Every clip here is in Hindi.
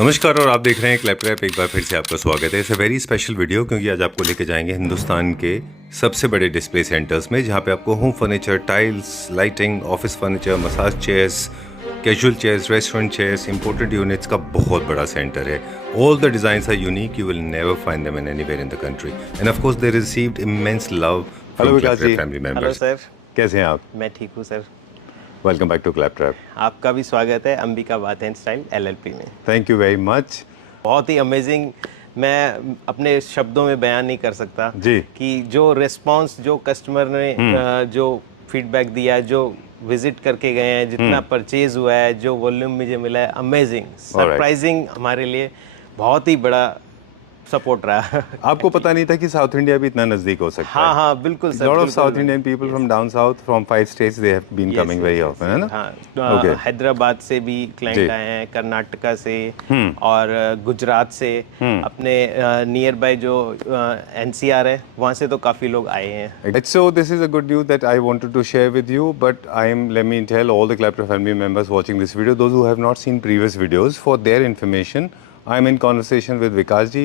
नमस्कार और आप देख रहे हैं क्लैप एक बार फिर से आपका स्वागत है। It's a very special video क्योंकि आज आपको लेके जाएंगे हिंदुस्तान के सबसे बड़े डिस्प्ले सेंटर्स में, जहां पे आपको home furniture, tiles, lighting, office furniture, massage chairs, casual chairs, restaurant chairs, imported units का बहुत बड़ा सेंटर है। All the designs are unique, you will never find them in anywhere in the country and of course they received immense love from Clap family members. Hello sir. कैसे हैं आप? मैं ठीक हूँ sir. Welcome back to Clap. आपका भी स्वागत है Ambika bath and style LLP में। Thank you very much. बहुत ही अमेजिंग, मैं अपने शब्दों में बयान नहीं कर सकता जी कि जो रिस्पांस, जो कस्टमर ने जो फीडबैक दिया, जो विजिट करके गए हैं, जितना परचेज हुआ है, जो वॉल्यूम मुझे मिला है, अमेजिंग, सरप्राइजिंग, हमारे लिए बहुत ही बड़ा सपोर्ट रहा। आपको पता नहीं था कि साउथ इंडिया भी इतना नजदीक हो सकता है। हाँ हाँ बिल्कुल sir. Lot of South Indian people from down south from 5 states they have been coming very often, है ना? हाँ, हैदराबाद से भी क्लाइंट आए हैं, कर्नाटका से और गुजरात से, अपने नियर बाय जो NCR है वहाँ से तो काफ़ी लोग आए हैं। So this is a good news that I wanted to share with you, but let me tell all the Claptrap family members watching this video, those who have not seen previous videos, for their information, I am in conversation with Vikas ji.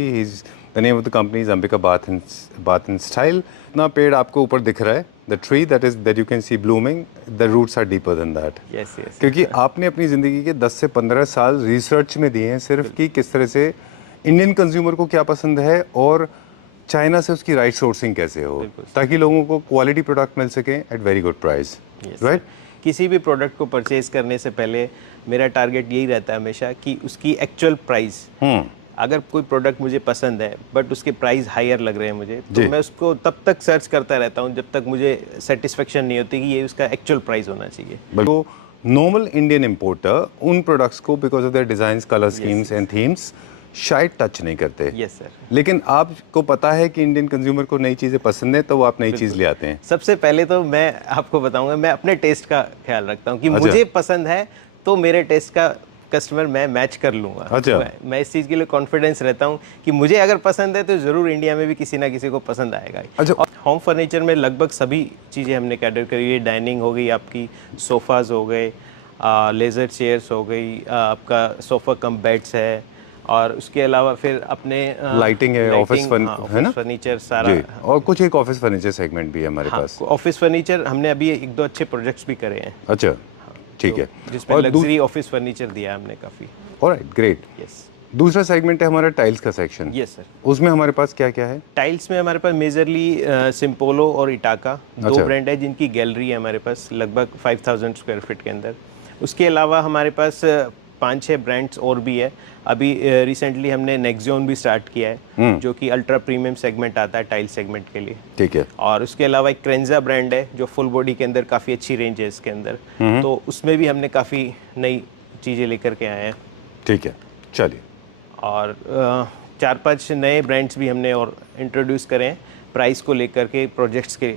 The name of the company is Ambika Bath and Style. ना पेड़ आपको ऊपर दिख रहा है, the tree that you can see blooming, the roots are deeper than that. Yes, yes. क्योंकि आपने अपनी ज़िंदगी के 10 से 15 साल रिसर्च में दिए हैं सिर्फ कि किस तरह से इंडियन कंज्यूमर को क्या पसंद है और चाइना से उसकी राइट सोर्सिंग कैसे हो, ताकि लोगों को क्वालिटी प्रोडक्ट मिल सके at very good price, right? किसी भी प्रोडक्ट को परचेज करने से पहले मेरा टारगेट यही रहता है हमेशा कि उसकी एक्चुअल प्राइस, अगर कोई प्रोडक्ट मुझे पसंद है बट उसके प्राइस हायर लग रहे हैं मुझे, तो मैं उसको तब तक सर्च करता रहता हूँ जब तक मुझे सेटिस्फेक्शन नहीं होती कि ये उसका एक्चुअल प्राइस होना चाहिए। तो नॉर्मल इंडियन इंपोर्टर उन प्रोडक्ट्स को because of their designs, colour schemes and themes शायद टच नहीं करते। Yes sir. लेकिन आपको पता है कि इंडियन कंज्यूमर को नई चीज़ें पसंद है, तो वो आप नई चीज़ ले आते हैं। सबसे पहले तो मैं आपको बताऊंगा, मैं अपने टेस्ट का ख्याल रखता हूँ कि मुझे पसंद है तो मेरे टेस्ट का कस्टमर मैं मैच कर लूँगा। अच्छा। मैं इस चीज़ के लिए कॉन्फिडेंस रहता हूँ कि मुझे अगर पसंद है तो ज़रूर इंडिया में भी किसी ना किसी को पसंद आएगा। अच्छा। और होम फर्नीचर में लगभग सभी चीज़ें हमने कैटर करी है। डाइनिंग हो गई, आपकी सोफ़ाज़ हो गए, लेज़र चेयर्स हो गई, आपका सोफ़ा कम बेड्स है, और उसके अलावा फिर अपने लाइटिंग है, ऑफिस फर्नीचर सारा, और कुछ एक ऑफिस फर्नीचर सेगमेंट भी है हमारे पास। ऑफिस फर्नीचर हमने अभी 1-2 अच्छे प्रोजेक्ट्स भी करे हैं। अच्छा, ठीक है, जिसमें लग्जरी ऑफिस फर्नीचर दिया है हमने काफ़ी। Alright, great. यस। दूसरा सेगमेंट है हमारा टाइल्स का सेक्शन। Yes sir. उसमें हमारे पास क्या क्या है? टाइल्स में हमारे पास मेजरली सिम्पोलो और इटाका दो ब्रांड है जिनकी गैलरी है हमारे पास लगभग 5000 स्क्वायर फीट के अंदर। उसके अलावा हमारे पास 5-6 ब्रांड्स और भी है। अभी रिसेंटली हमने नेक्सोन भी स्टार्ट किया है जो कि अल्ट्रा प्रीमियम सेगमेंट आता है टाइल सेगमेंट के लिए। ठीक है। और उसके अलावा एक ट्रेंजा ब्रांड है जो फुल बॉडी के अंदर काफ़ी अच्छी रेंज है इसके अंदर, तो उसमें भी हमने काफ़ी नई चीज़ें लेकर के आए हैं। ठीक है, चलिए। और 4-5 नए ब्रांड्स भी हमने और इंट्रोड्यूस करे हैं प्राइस को लेकर के, प्रोजेक्ट्स के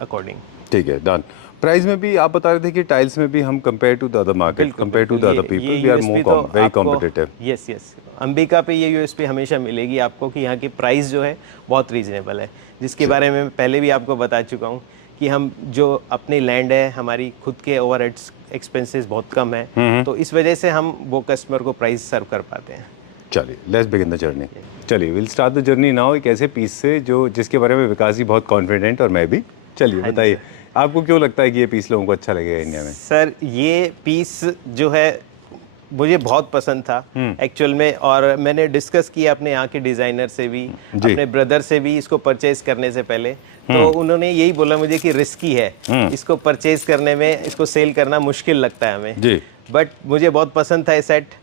अकॉर्डिंग। ठीक है, डन। प्राइस में भी आप बता रहे थे कि टाइल्स में भी हम compare to the other market, compare to the other people, we are more very competitive. Yes yes, Ambika पे ये यूएसपी हमेशा मिलेगी आपको कि यहाँ की प्राइस जो है बहुत रीजनेबल है, जिसके बारे में पहले भी आपको बता चुका हूँ कि हम जो अपनी लैंड है, हमारी खुद के ओवरहेड्स एक्सपेंसेस बहुत कम है, तो इस वजह से हम वो कस्टमर को प्राइस सर्व कर पाते हैं। चलिए, लेट्स बिगिन द जर्नी। चलिए, will start the journey now एक ऐसे पीस से जो जिसके बारे में विकास जी बहुत कॉन्फिडेंट और मैं भी। चलिए बताइए, आपको क्यों लगता है कि ये पीस लोगों को अच्छा लगेगा इंडिया में? सर, ये पीस जो है मुझे बहुत पसंद था एक्चुअल में, और मैंने डिस्कस किया अपने यहाँ के डिज़ाइनर से भी, अपने ब्रदर से भी इसको परचेज करने से पहले, तो उन्होंने यही बोला मुझे कि रिस्की है, इसको परचेज करने में, इसको सेल करना मुश्किल लगता है हमें, बट मुझे बहुत पसंद था ये सेट।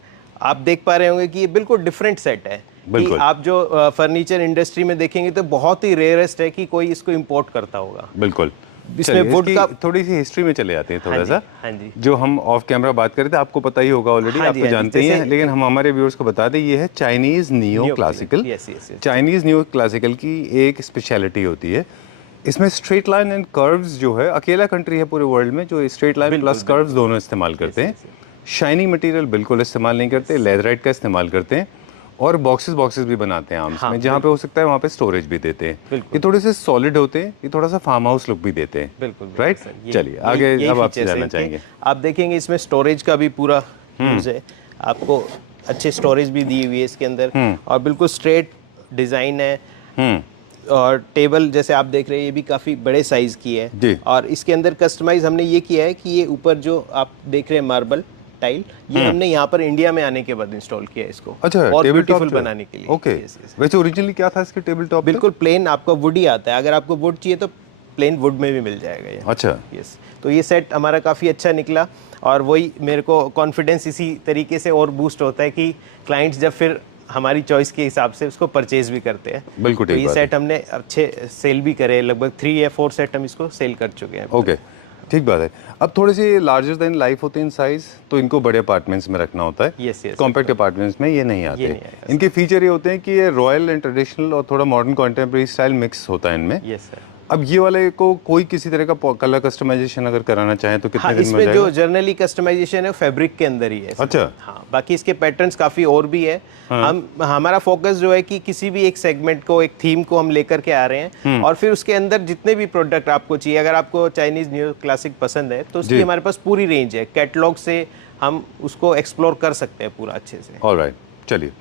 आप देख पा रहे होंगे कि ये बिल्कुल डिफरेंट सेट है कि आप जो फर्नीचर इंडस्ट्री में देखेंगे तो बहुत ही रेयरेस्ट है कि कोई इसको इंपोर्ट करता होगा। बिल्कुल। इसमें वुड का थोड़ी सी हिस्ट्री में चले जाते हैं थोड़ा सा। हाँ जी। जो हम ऑफ कैमरा बात कर रहे थे, आपको पता ही होगा ऑलरेडी, आप तो जानते ही हैं, लेकिन हम हमारे व्यूअर्स को बता दें, ये है Chinese neo classical. Chinese neo classical की एक स्पेशलिटी होती है, इसमें स्ट्रेट लाइन एंड कर्व्स जो है, अकेला कंट्री है पूरे वर्ल्ड में जो स्ट्रेट लाइन प्लस कर्व्स दोनों इस्तेमाल करते हैं। शाइनी मटेरियल बिल्कुल इस्तेमाल नहीं करते, लेदराइट का इस्तेमाल करते हैं, और बॉक्सेस भी बनाते हैं आर्म्स में, जहाँ पे हो सकता है वहाँ पे स्टोरेज भी देते हैं। ये थोड़े से सॉलिड होते हैं, ये थोड़ा सा फार्म हाउस लुक भी देते हैं। बिल्कुल, राइट। चलिए आगे, अब आपसे जानना चाहेंगे। आप देखेंगे इसमें स्टोरेज का भी पूरा यूज है। आपको अच्छे स्टोरेज भी दी हुई है इसके अंदर, और बिल्कुल स्ट्रेट डिज़ाइन है। और टेबल जैसे आप देख रहे हैं ये भी काफ़ी बड़े साइज़ की है, और इसके अंदर कस्टमाइज हमने ये किया है कि ये ऊपर जो आप देख रहे हैं मार्बल टाइल, ये हमने यहाँ पर इंडिया में आने के बाद इंस्टॉल किया है इसको। अच्छा, और टेबल ब्यूटीफुल टॉप बनाने के लिए। ओके। वैसे ओरिजिनली क्या था इसके टेबल टॉप? बिल्कुल प्लेन आपका वुड ही आता है, अगर आपको वुड चाहिए तो प्लेन वुड में भी मिल जाएगा ये। अच्छा, यस। तो ये सेट हमारा काफ़ी अच्छा निकला, और वही मेरे को कॉन्फिडेंस इसी तरीके से और बूस्ट होता है कि क्लाइंट्स जब फिर हमारी चॉइस के हिसाब से उसको परचेज भी करते हैं। बिल्कुल तो ये सेट हमने अच्छे सेल भी करे, लगभग 3 या 4 सेट हम इसको सेल कर चुके हैं। ओके, ठीक बात है। अब थोड़े से लार्जर देन लाइफ होते हैं इन साइज, तो इनको बड़े अपार्टमेंट्स में रखना होता है। Yes yes. कॉम्पैक्ट अपार्टमेंट्स में ये नहीं आते। इनके फीचर ये होते हैं कि ये रॉयल एंड ट्रेडिशनल और थोड़ा मॉडर्न कॉन्टेम्प्रेरी स्टाइल मिक्स होता है इनमें। Yes sir. अब ये वाले को कोई किसी तरह का कलर कस्टमाइजेशन अगर कराना चाहे तो कितने दिन में इसमें जो जर्नली कस्टमाइजेशन है फैब्रिक के अंदर ही है। अच्छा। हाँ, बाकी इसके पैटर्न्स काफ़ी और भी है। हमारा फोकस जो है कि किसी भी एक सेगमेंट को, एक थीम को हम लेकर के आ रहे हैं, और फिर उसके अंदर जितने भी प्रोडक्ट आपको चाहिए, अगर आपको चाइनीज न्यू क्लासिक पसंद है तो उसकी हमारे पास पूरी रेंज है। कैटलॉग से हम उसको एक्सप्लोर कर सकते हैं पूरा अच्छे से। ऑलराइट, चलिए।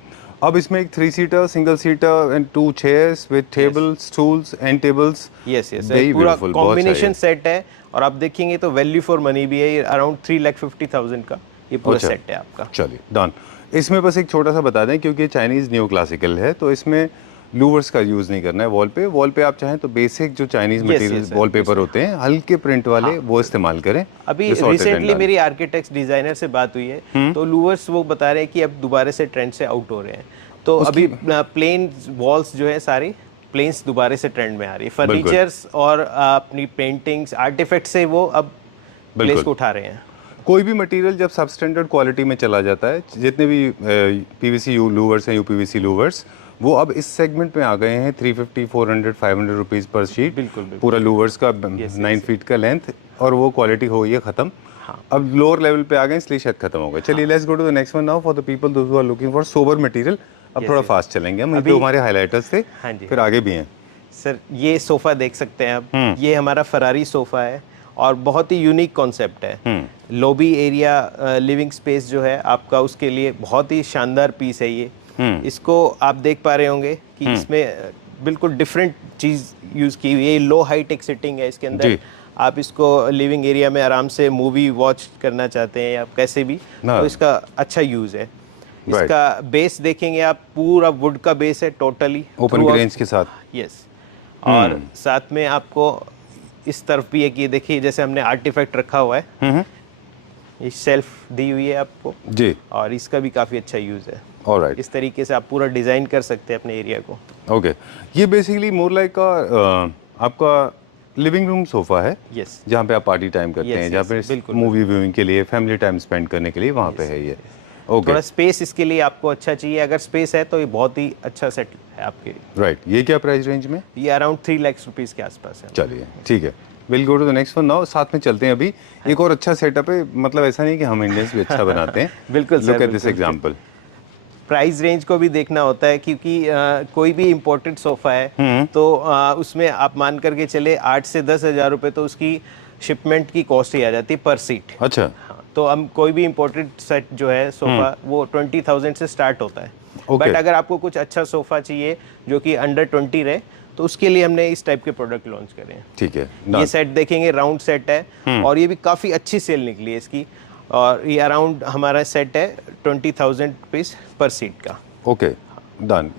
अब इसमें एक 3 seater, single seater and 2 chairs with table, stools and tables. Yes yes, पूरा कॉम्बिनेशन सेट है, और आप देखेंगे तो वैल्यू फॉर मनी भी है। अराउंड 3,50,000 का ये पूरा सेट है आपका। चलिए, डन। इसमें बस एक छोटा सा बता दें, क्योंकि चाइनीज न्यू क्लासिकल है तो इसमें लूवर्स का यूज नहीं करना है वॉल पे आप चाहें तो बेसिक जो चाइनीज मटेरियल वॉलपेपर होते हैं हल्के प्रिंट वाले, वो इस्तेमाल करें। अभी रिसेंटली मेरी आर्किटेक्ट्स डिजाइनर से बात हुई है, तो लूवर्स वो बता रहे हैं कि अब दोबारा से ट्रेंड से आउट हो रहे हैं। तो अभी प्लेन वॉल्स जो है सारी प्लेन्स दोबारा से ट्रेंड में आ रही है। फर्नीचर्स और अपनी पेंटिंग्स, आर्टिफैक्ट से वो अब प्लेस को उठा रहे हैं। कोई भी मटेरियल जब सब स्टैंडर्ड क्वालिटी में चला जाता है, जितने भी पीवीसी लूवर्स हैं, यूपीवीसी लूवर्स, वो अब इस सेगमेंट में आ गए हैं। 350, 400, 500 रुपीज़ पर शीट। बिल्कुल। पूरा लूवर्स का 9 फीट का लेंथ, और वो क्वालिटी हो गई है ख़त्म। अब लोअर लेवल पे आ गए, इसलिए शायद खत्म हो गए। चलिए, let's go to the next one now for the people those who are looking for sober material. अब थोड़ा फास्ट चलेंगे हम, जो हमारे हाइलाइटर्स थे फिर आगे भी हैं। सर ये सोफ़ा देख सकते हैं आप, ये हमारा फरारी सोफ़ा है, और बहुत ही यूनिक कॉन्सेप्ट है। लॉबी एरिया, लिविंग स्पेस जो है आपका, उसके लिए बहुत ही शानदार पीस है ये। इसको आप देख पा रहे होंगे कि इसमें बिल्कुल डिफरेंट चीज़ यूज़ की हुई है। लो हाइट एक सिटिंग है इसके अंदर। आप इसको लिविंग एरिया में आराम से मूवी वॉच करना चाहते हैं या कैसे भी, तो इसका अच्छा यूज़ है। इसका बेस देखेंगे आप, पूरा वुड का बेस है टोटली, ओपन ग्रेन्स के साथ। यस। और साथ में आपको इस तरफ भी है कि देखिए जैसे हमने आर्टिफैक्ट रखा हुआ है, ये शेल्फ दी हुई है आपको जी, और इसका भी काफ़ी अच्छा यूज़ है। ऑलराइट, इस तरीके से आप पूरा डिज़ाइन कर सकते हैं अपने एरिया को। ओके, ये बेसिकली मोर लाइक आपका लिविंग रूम सोफा है। यस, जहाँ पे आप पार्टी टाइम करते हैं, जहाँ पे मूवी व्यूइंग के लिए, फैमिली टाइम स्पेंड करने के लिए वहाँ पे है ये। ओके, थोड़ा स्पेस इसके लिए आपको अच्छा चाहिए, अगर स्पेस है तो ये बहुत ही अच्छा सेट है आपके लिए। राइट, ये क्या प्राइस रेंज में? ये अराउंड 3 लाख रुपीज़ के आसपास है। चलिए ठीक है, will go to the next one now. साथ में चलते हैं अभी। एक और अच्छा सेटअप है, मतलब ऐसा नहीं कि हम इंडियंस भी अच्छा बनाते हैं। बिल्कुल sir, look at this example. Price range को भी देखना होता है, क्योंकि कोई भी इम्पोर्टेड सोफ़ा है तो उसमें आप मान करके चले 8 से 10 हज़ार रुपये तो उसकी शिपमेंट की कॉस्ट ही आ जाती है पर सीट। अच्छा, तो हम कोई भी इम्पोर्टेड सेट जो है सोफ़ा वो 20,000 से स्टार्ट होता है। बट अगर आपको कुछ अच्छा सोफ़ा चाहिए जो कि अंडर 20 रहे, तो उसके लिए हमने इस टाइप के प्रोडक्ट लॉन्च करे हैं। ठीक है, ये सेट देखेंगे, राउंड सेट है और ये भी काफ़ी अच्छी सेल निकली है इसकी, और ये अराउंड हमारा सेट है 20,000 रुपीज़ पर सीट का। Okay, done,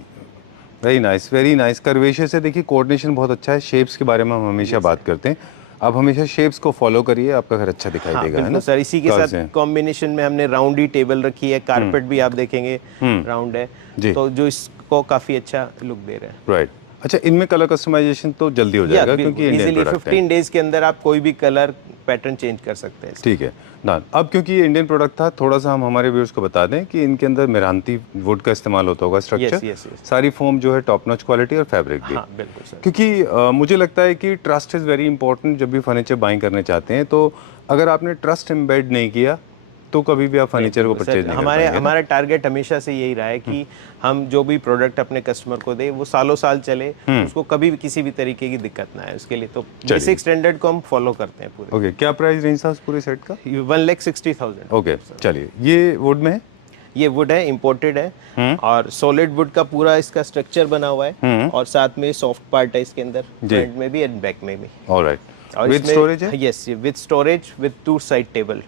very nice, very nice. Curvature से देखिए कोऑर्डिनेशन बहुत अच्छा है। शेप्स के बारे में हम हमेशा बात करते हैं, आप हमेशा शेप्स को फॉलो करिए, आपका घर अच्छा दिखाई देगा, है ना सर। इसी के साथ कॉम्बिनेशन में हमने राउंड ही टेबल रखी है, कारपेट भी आप देखेंगे राउंड है, तो जो इसको काफ़ी अच्छा लुक दे रहा है। राइट, अच्छा, इनमें कलर कस्टमाइजेशन तो जल्दी हो जाएगा क्योंकि इंडियन प्रोडक्ट है। 15 डेज के अंदर आप कोई भी कलर पैटर्न चेंज कर सकते हैं। ठीक है, डन। अब क्योंकि ये इंडियन प्रोडक्ट था, थोड़ा सा हम हमारे व्यूअर्स को बता दें कि इनके अंदर मेरांती वुड का इस्तेमाल होता होगा, स्ट्रक्चर सारी फोम जो है टॉप नॉच क्वालिटी और फैब्रिक भी। हाँ, बिल्कुल सर। क्योंकि मुझे लगता है कि ट्रस्ट इज़ वेरी इंपॉर्टेंट जब भी फर्नीचर बाइंग करने चाहते हैं। तो अगर आपने ट्रस्ट एम्बेड नहीं किया तो कभी भी आप फर्नीचर को परचेज नहीं कर पाएंगे। हमारा टारगेट हमेशा से यही रहा है कि हम जो भी प्रोडक्ट अपने कस्टमर को दे वो सालों साल चले, उसको कभी भी किसी भी तरीके की दिक्कत ना आए, उसके लिए तो बेसिक स्टैंडर्ड को हम फॉलो करते हैं पूरे। ओके, क्या प्राइस रेंज था उस पूरे सेट का? 1,60,000। ओके, चलिए, ये वुड में है? ये वुड है, इम्पोर्टेड है और सॉलिड वुड का पूरा इसका स्ट्रक्चर बना हुआ है और साथ में सॉफ्ट पार्ट है इसके अंदर, फ्रंट में भी एंड बैक में भी। ऑलराइट, विद स्टोरेज है? Yes, with storage with 2 side table.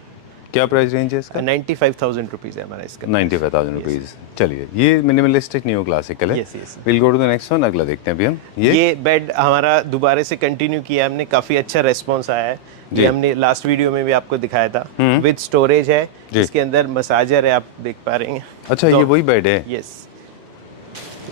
क्या प्राइस रेंज है इसका? 95,000 रुपीज़ है हमारा इसका। 95,000 रुपीज़। चलिए, ये मिनिमलिस्टिक नियो क्लासिकल है। Will go to the next one, अगला देखते हैं अभी हम। ये बेड हमारा दोबारा से कंटिन्यू किया हमने, काफ़ी अच्छा रेस्पॉन्स आया है। ये हमने लास्ट वीडियो में भी आपको दिखाया था। विद स्टोरेज है, इसके अंदर मसाजर है, आप देख पा रहे हैं। अच्छा, ये वही बेड है? यस,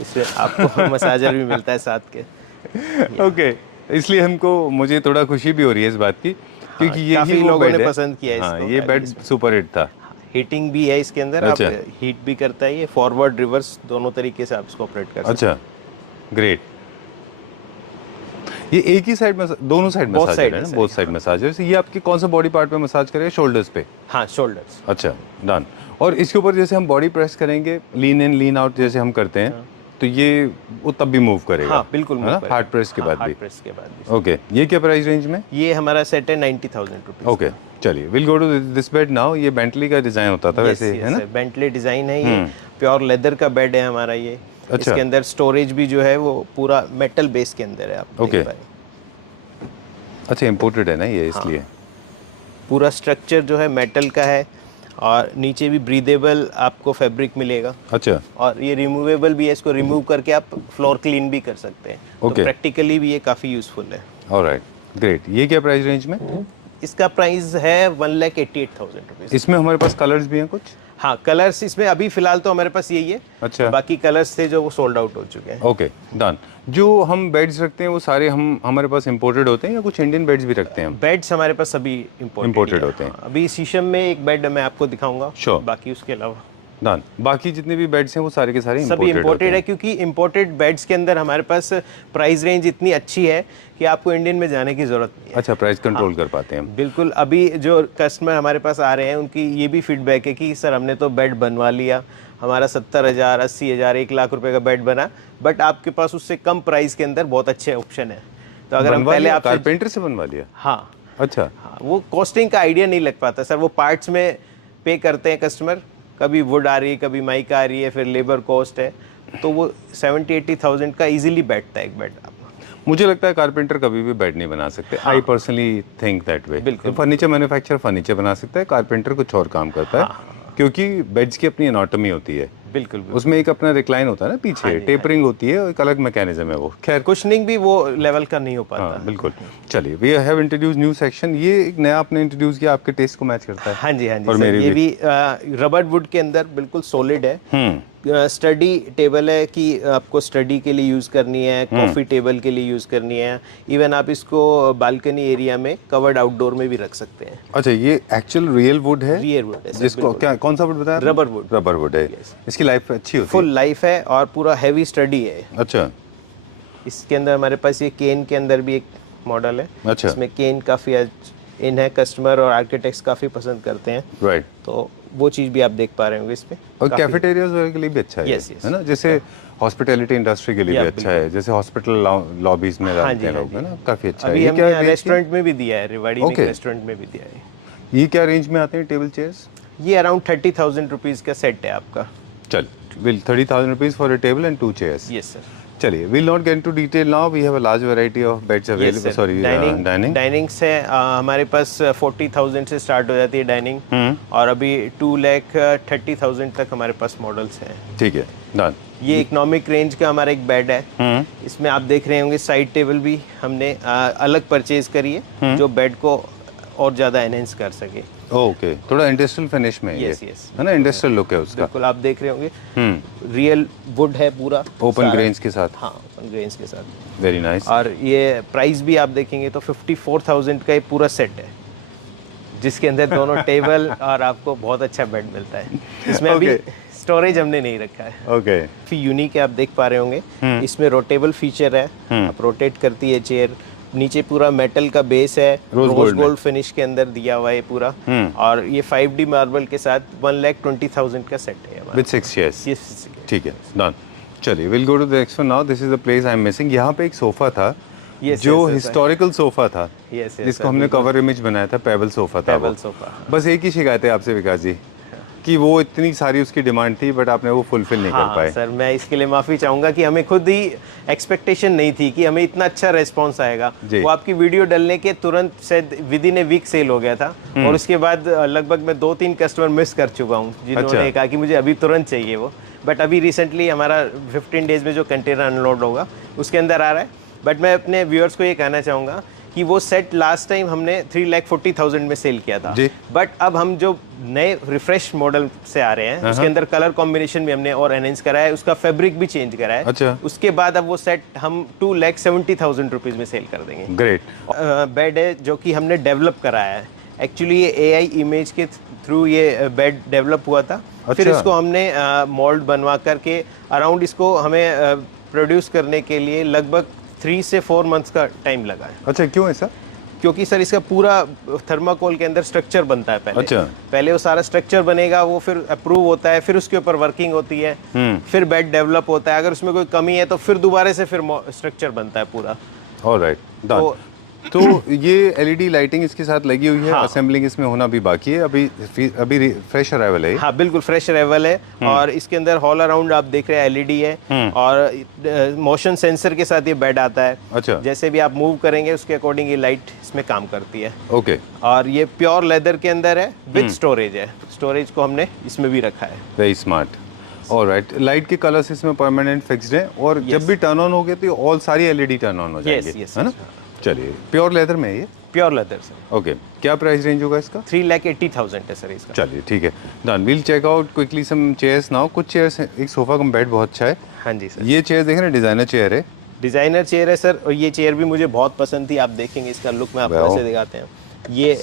इसमें आपको मसाजर भी मिलता है साथ के। ओके, इसलिए हमको, मुझे थोड़ा खुशी भी हो रही है इस बात की, क्योंकि ये काफी लोगों ने पसंद किया इसको। इसको। ये बेड सुपर हिट था। हीटिंग भी है इसके अंदर। अच्छा। आप हीट भी करता है ये, फॉरवर्ड रिवर्स दोनों तरीके से आप इसको ऑपरेट कर सकते हैं। अच्छा, ग्रेट। ये एक ही साइड में, दोनों साइड मसाजर है ना? Both side massager. ये आपके कौन सा बॉडी पार्ट पे मसाज करेगा? शोल्डर्स पे? हाँ, शोल्डर्स। अच्छा, डन। और इसके ऊपर जैसे हम बॉडी प्रेस करेंगे, लीन इन लीन आउट जैसे हम करते हैं, तो ये वो तब भी मूव करेगा? हाँ, बिल्कुल मूव करेगा। हार्ड प्रेस के बाद भी? हार्ड प्रेस के बाद भी। ओके, ये क्या प्राइस रेंज में? ये हमारा सेट है 90,000 रुपीज़। ओके, चलिए, will go to this bed now. ये बेंटली का डिजाइन होता था वैसे, है ना? बेंटली डिजाइन है ये, प्योर लेदर का बेड है हमारा ये। अच्छा। इसके अंदर स्टोरेज भी जो है वो पूरा मेटल बेस के अंदर है, आप ओके। देख पाए। अच्छा, इम्पोर्टेड है ना ये, इसलिए। पूरा स्ट्रक्चर जो है मेटल का है और नीचे भी ब्रीदेबल आपको फैब्रिक मिलेगा। अच्छा। और ये रिमूवेबल भी है, इसको रिमूव करके आप फ्लोर क्लीन भी कर सकते हैं। तो प्रैक्टिकली भी ये काफ़ी यूजफुल है। Alright, great. ये क्या प्राइस रेंज में? इसका प्राइस है 1,88,000 रुपीज़। इसमें हमारे पास कलर्स भी हैं कुछ? हाँ, कलर्स इसमें अभी फिलहाल तो हमारे पास यही है। अच्छा। बाकी कलर्स थे जो वो सोल्ड आउट हो चुके हैं। Okay, done. जो हम बेड्स रखते हैं वो सारे हमारे पास इंपोर्टेड होते हैं या कुछ इंडियन बेड्स भी रखते हैं हम? बेड्स हमारे पास सभी इंपोर्टेड होते हैं। अभी शीशम में एक बेड मैं आपको दिखाऊंगा। Sure. बाकी उसके अलावा डन। बाकी जितने भी बेड्स हैं वो सारे के सारे सभी इंपोर्टेड है, क्योंकि इंपोर्टेड बेड्स के अंदर हमारे पास प्राइस रेंज इतनी अच्छी है कि आपको इंडियन में जाने की जरूरत नहीं है। अच्छा, प्राइस कंट्रोल कर पाते हैं हम? बिल्कुल। अभी जो कस्टमर हमारे पास आ रहे हैं उनकी ये भी फीडबैक है कि सर हमने तो बेड बनवा लिया, हमारा 70,000, 80,000, 1,00,000 रुपए का बेड बना, बट आपके पास उससे कम प्राइस के अंदर बहुत अच्छे ऑप्शन है। तो अगर हम पहले आप कारपेंटर से बनवा लिया? हाँ। अच्छा। हाँ, वो कॉस्टिंग का आइडिया नहीं लग पाता सर, वो पार्ट्स में पे करते हैं कस्टमर, कभी वुड आ रही है, कभी माइक आ रही है, फिर लेबर कॉस्ट है, तो वो 70-80,000 का इजीली बैठता है एक बेड। मुझे लगता है कारपेंटर कभी भी बेड नहीं बना सकते। I personally think that way. बिल्कुल। फर्नीचर मैन्युफैक्चरर फर्नीचर बना सकता है, कारपेंटर कुछ और काम करता है, क्योंकि बेड्स की अपनी एनाटॉमी होती है। बिल्कुल। उसमें एक अपना रिक्लाइन होता है ना पीछे, टेपरिंग होती है, एक अलग मैकेनिज्म है वो। खैर, कुशनिंग भी वो लेवल का नहीं हो पाता। हाँ, बिल्कुल। चलिए, we have introduced new section. ये एक नया आपने इंट्रोड्यूस किया, आपके टेस्ट को मैच करता है। हाँ जी, हाँ जी। और सर, ये भी रबर वुड के अंदर बिल्कुल सॉलिड है। स्टडी टेबल है कि आपको स्टडी के लिए यूज़ करनी है, कॉफ़ी टेबल के लिए यूज़ करनी है, इवन आप इसको बालकनी एरिया में कवर्ड आउटडोर में भी रख सकते हैं। अच्छा, ये एक्चुअल रियल वुड है? रियल वुड है। जिसको क्या, कौन सा वुड बताया? Rubber would. रबर वुड है। इसकी लाइफ अच्छी होती है? फुल लाइफ है और पूरा हैवी स्टडी है। अच्छा। इसके अंदर हमारे पास ये केन के अंदर भी एक मॉडल है। अच्छा। इसमें केन काफ़ी इन है, कस्टमर और आर्किटेक्ट्स काफ़ी पसंद करते हैं। राइट। तो वो चीज़ भी आप देख पा रहे होंगे इस पे। और कैफेटेरियाज वगैरह के लिए भी अच्छा है। Yes, yes. है ना? जैसे हॉस्पिटैलिटी इंडस्ट्री के लिए भी अच्छा है, जैसे हॉस्पिटल लॉबीज में रहते हैं लोग, है ना? काफ़ी अच्छा है। अभी ये क्या हमने रेस्टोरेंट में भी दिया है, रेवाड़ी में रेस्टोरेंट में भी दिया है। ये क्या रेंज में आते हैं टेबल चेयर्स? ये अराउंड 30,000 रुपीज़ का सेट है आपका। चल, will 30,000 rupees for a table and 2 chairs. Yes sir. चलिए, will not get to detail now, we have a large variety of beds available. Sorry, dinings है हमारे पास 40,000 से स्टार्ट हो जाती है डाइनिंग, और अभी 2,30,000 तक हमारे पास मॉडल्स हैं। ठीक है, डन। ये इकोनॉमिक रेंज का हमारा एक बेड है। इसमें आप देख रहे होंगे साइड टेबल भी हमने अलग परचेज करी है, जो बेड को और ज़्यादा एनहेंस कर सके। ओके, थोड़ा इंडस्ट्रियल फिनिश में यस, है ना? इंडस्ट्रियल लुक है उसका। बिल्कुल, आप देख रहे होंगे रियल वुड है पूरा, ओपन ग्रेन्स के साथ। हाँ, ओपन ग्रेन्स के साथ। Very nice. और ये प्राइस भी आप देखेंगे तो 54,000 का ये पूरा सेट है, जिसके अंदर दोनों टेबल और आपको बहुत अच्छा बेड मिलता है। इसमें अभी स्टोरेज हमने नहीं रखा है। ओके। यूनिक है, आप देख पा रहे होंगे। इसमें रोटेबल फीचर है, आप रोटेट करती है चेयर। नीचे पूरा मेटल का बेस है, रोज गोल्ड फिनिश के अंदर दिया हुआ है पूरा, और ये 5D मार्बल के साथ 1,20,000 का सेट है विद 6 चेयर्स। यस, ठीक है, डन। चलिए, will go to the next one now. This is the place I am missing. यहाँ पे एक सोफा था, जो हिस्टोरिकल सोफा था, जिसको हमने कवर इमेज बनाया था, पेबल सोफा था। Payable sofa. बस एक ही शिकायत है आपसे विकास जी, कि वो इतनी सारी उसकी डिमांड थी बट आपने वो फुलफिल नहीं कर पाए। सर मैं इसके लिए माफ़ी चाहूँगा कि हमें खुद ही एक्सपेक्टेशन नहीं थी कि हमें इतना अच्छा रेस्पॉन्स आएगा। वो आपकी वीडियो डालने के तुरंत शायद within a week sale हो गया था और उसके बाद लगभग मैं 2-3 कस्टमर मिस कर चुका हूँ जिन्होंने कहा कि मुझे अभी तुरंत चाहिए वो। बट अभी रिसेंटली हमारा 15 डेज में जो कंटेनर अनलोड होगा उसके अंदर आ रहा है। बट मैं अपने व्यूअर्स को ये कहना चाहूँगा कि वो सेट लास्ट टाइम हमने 3,40,000 में सेल किया था, बट अब हम जो नए रिफ्रेश मॉडल से आ रहे हैं उसके अंदर कलर कॉम्बिनेशन भी हमने और एनहेंस करा है, उसका फैब्रिक भी चेंज करा है। अच्छा। उसके बाद अब वो सेट हम 2,70,000 रुपीज़ में सेल कर देंगे। ग्रेट। बेड है जो कि हमने डेवलप कराया है। एक्चुअली ये AI इमेज के थ्रू ये बेड डेवलप हुआ था। फिर इसको हमने मोल्ड बनवा करके अराउंड इसको हमें प्रोड्यूस करने के लिए लगभग 3 से 4 मंथ्स का टाइम लगा है। अच्छा, क्यों ऐसा? क्योंकि सर इसका पूरा थर्माकोल के अंदर स्ट्रक्चर बनता है पहले। अच्छा। पहले वो सारा स्ट्रक्चर बनेगा, वो फिर अप्रूव होता है, फिर उसके ऊपर वर्किंग होती है, फिर बेड डेवलप होता है। अगर उसमें कोई कमी है तो फिर दोबारा से फिर स्ट्रक्चर बनता है पूरा। Alright, done. तो ये LED लाइटिंग इसके साथ लगी हुई है। असेंबलिंग इसमें होना भी बाकी है, अभी फ्रेश अराइवल है। हाँ बिल्कुल फ्रेश अराइवल है। और इसके अंदर ऑल अराउंड आप देख रहे हैं LED है और मोशन सेंसर के साथ ये बेड आता है। अच्छा। जैसे भी आप मूव करेंगे उसके अकॉर्डिंग ये लाइट इसमें काम करती है। ओके। और ये प्योर लेदर के अंदर है विद स्टोरेज है। स्टोरेज को हमने इसमें भी रखा है। Very smart. ऑलराइट, लाइट के कलर्स इसमें परमानेंट फिक्स्ड है और जब भी टर्न ऑन हो गए तो ऑल सारी LED टर्न ऑन हो जाएंगे, है ना? चलिए, प्योर लेदर में ये? Pure leather sir. ओके, क्या प्राइस रेंज होगा इसका? 3,80,000 है सर इसका। चलिए ठीक है, done. We'll check out quickly some chairs now. कुछ चेयर्स, एक सोफा कम बेड बहुत अच्छा है। हाँ जी सर। ये चेयर देख रहे हैं, डिजाइनर चेयर है। डिजाइनर चेयर है सर, और ये चेयर भी मुझे बहुत पसंद थी। आप देखेंगे इसका लुक मैं आपको ऐसे दिखाते हैं। ये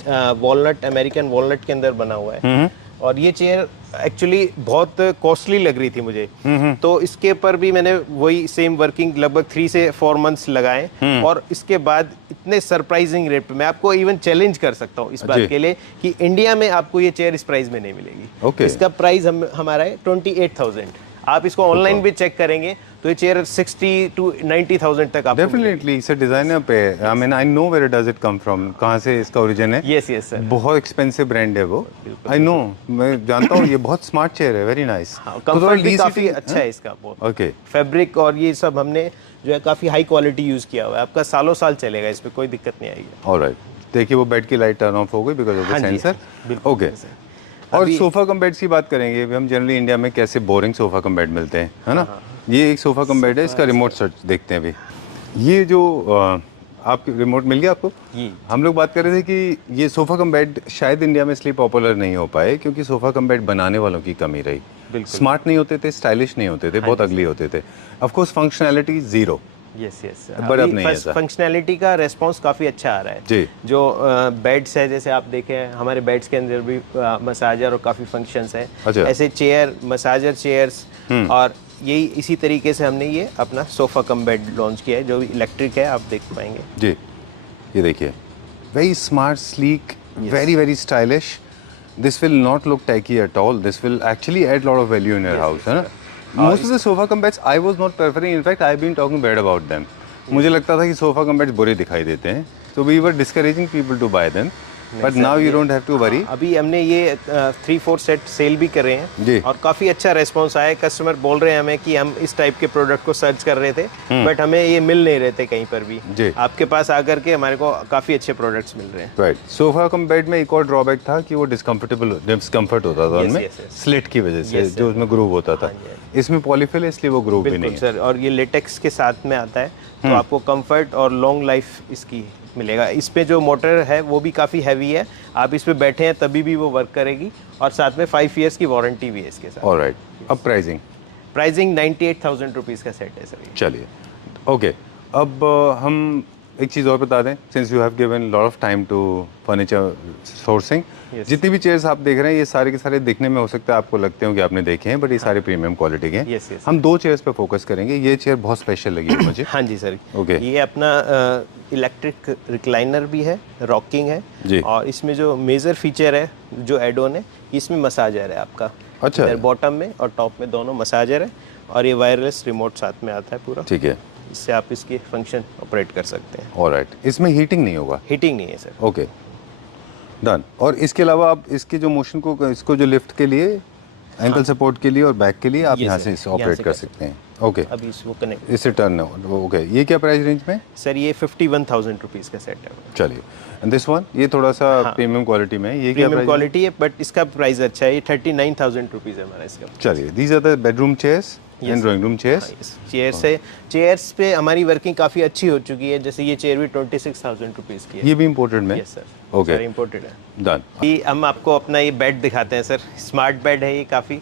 वॉलनट, अमेरिकन वॉलनट के अंदर बना हुआ है और ये चेयर एक्चुअली बहुत कॉस्टली लग रही थी मुझे, तो इसके ऊपर भी मैंने वही सेम वर्किंग लगभग 3 से 4 मंथ्स लगाए और इसके बाद इतने सरप्राइजिंग रेट पे मैं आपको इवन चैलेंज कर सकता हूँ इस बात के लिए कि इंडिया में आपको ये चेयर इस प्राइस में नहीं मिलेगी। इसका प्राइस हमारा है 28,000। आप इसको ऑनलाइन भी चेक करेंगे तो ये चेयर 60 to 90,000 तक आपको डेफिनेटली इसे डिजाइनर पे। I mean I know where does it come from, कहाँ से इसका ओरिजिन है। Yes yes sir. बहुत एक्सपेंसिव ब्रांड है वो, आई नो, मैं जानता हूँ। ये बहुत स्मार्ट चेयर है, वेरी नाइस। कंफर्ट भी काफी अच्छा है इसका। ओके। फैब्रिक और ये सब हमने जो है काफी हाई क्वालिटी यूज किया हुआ है। आपका सालों साल चलेगा, इस पे कोई दिक्कत नहीं आएगी। ऑलराइट, देखिए वो बेड की लाइट टर्न ऑफ हो गई because of the sensor. Okay, और सोफा कम बेड की बात करेंगे। हम जनरली इंडिया में कैसे बोरिंग सोफा कम बेड मिलते हैं, है ना? ये एक सोफा कम बेड है, इसका रिमोट सर्च देखते हैं अभी। ये जो आपके रिमोट मिल गया आपको? हम लोग बात कर रहे थे कि ये सोफा कम बेड शायद इंडिया में इसलिए पॉपुलर नहीं हो पाए क्योंकि सोफा कम बेड बनाने वालों की कमी रही। स्मार्ट नहीं होते थे, स्टाइलिश नहीं होते थे, बहुत अगली होते थे। Of course functionality zero. Yes yes. But अब नहीं है। फंक्शनैलिटी का रेस्पॉन्स काफ़ी अच्छा आ रहा है जी। जो बेड्स है, जैसे आप देखें हमारे बेड्स के अंदर भी मसाजर और काफ़ी फंक्शंस हैं। अच्छा। ऐसे चेयर, मसाजर चेयर्स, और यही इसी तरीके से हमने ये अपना सोफ़ा कम बेड लॉन्च किया है जो इलेक्ट्रिक है, आप देख पाएंगे। जी, ये देखिए, very smart, sleek, very very stylish. This will not look tacky at all, this will actually add lot of value in your house, है ना? Most of the sofa cum beds I was not preferring. In fact, I've been talking bad about them. मुझे लगता था कि सोफा कम बेड्स बुरे दिखाई देते हैं, so we were discouraging people to buy them. But now you don't have to worry. अभी हमने ये 3-4 सेट सेल भी कर रहे हैं जी। और काफ़ी अच्छा रेस्पॉन्स आया है। कस्टमर बोल रहे हैं हमें कि हम इस टाइप के प्रोडक्ट को सर्च कर रहे थे बट हमें ये मिल नहीं रहे थे कहीं पर भी जी। आपके पास आकर के हमारे को काफ़ी अच्छे प्रोडक्ट्स मिल रहे हैं। राइट। सोफा कम बेड में एक और ड्रॉबैक था कि वो डिस्कम्फर्ट होता था उनमें, स्लिट की वजह से, जो उसमें ग्रूव होता था। इसमें पॉलीफिल है इसलिए वो ग्रूव भी नहीं है। सर, और ये लेटेक्स के साथ में आता है तो आपको कंफर्ट और लॉन्ग लाइफ इसकी मिलेगा। इस पे जो मोटर है वो भी काफ़ी हैवी है, आप इस पे बैठे हैं तभी भी वो वर्क करेगी और साथ में 5 इयर्स की वारंटी भी है इसके साथ। ऑलराइट, अब प्राइसिंग 98,000 रुपीज़ का सेट है सर। चलिए, ओके, अब हम एक चीज़ और बता दें, since you have given lot of time to furniture sourcing. जितनी भी चेयर्स आप देख रहे हैं ये सारे के सारे दिखने में हो सकता है आपको लगते हो कि आपने देखे हैं, बट ये सारे प्रीमियम क्वालिटी के हैं। हम 2 चेयर्स पे फोकस करेंगे। ये चेयर बहुत स्पेशल लगी है मुझे। हाँ जी सर। ओके। ये अपना इलेक्ट्रिक रिक्लाइनर भी है, रॉकिंग है जी। और इसमें जो मेजर फीचर है जो एड ऑन है, इसमें मसाजर है आपका। अच्छा। बॉटम में और टॉप में दोनों मसाजर है और ये वायरलेस रिमोट साथ में आता है पूरा। ठीक है, इससे आप इसके फंक्शन ऑपरेट कर सकते हैं। ऑलराइट, इसमें हीटिंग नहीं होगा? हीटिंग नहीं है सर। Okay, done. और इसके अलावा आप इसके जो मोशन को, इसको जो लिफ्ट के लिए एंकल सपोर्ट के लिए और बैक के लिए आप ये यहाँ सर, से इसे यहाँ ऑपरेट से कर कर सकते हैं। ओके, अभी इसको कनेक्ट इससे टर्न ओके। ये क्या प्राइस रेंज में? सर ये 51,000 रुपीज़ का सेट है। चलिए, एंड दिस वन ये थोड़ा सा प्रीमियम क्वालिटी में है, ये क्या प्रीमियम प्राइस? क्वालिटी है बट इसका प्राइस अच्छा है, ये 39,000 रुपीज़ है हमारा इसका। चलिए, these are the bedroom chairs and drawing room chairs. Chairs है, चेयर्स पे हमारी वर्किंग काफ़ी अच्छी हो चुकी है, जैसे ये चेयर भी 26,000 रुपीज़ की है। ये भी इम्पोर्टेड में? Yes sir, okay, sir imported है। डन। ये हम आपको अपना ये बेड दिखाते हैं सर, स्मार्ट बेड है ये काफ़ी,